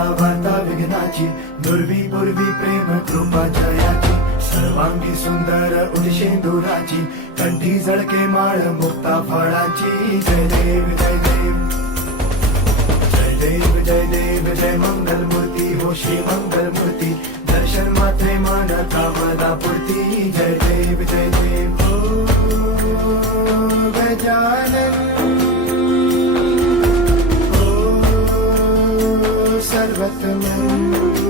आता वार्ता विघ्नाची, दुर्वी पूर्वी प्रेम कृपा जयाची, सर्वांगी सुंदर उदिशेंदुराची, कंठी झळके माळ मुक्ता फळाची. जय देव जय देव जय देव जय देव जय मंगल मूर्ती हो श्री मंगल मूर्ती, दर्शन मात्रे मान कामना पूर्ती. जय देव जय देव ओ गजानन ओ सर्वतमन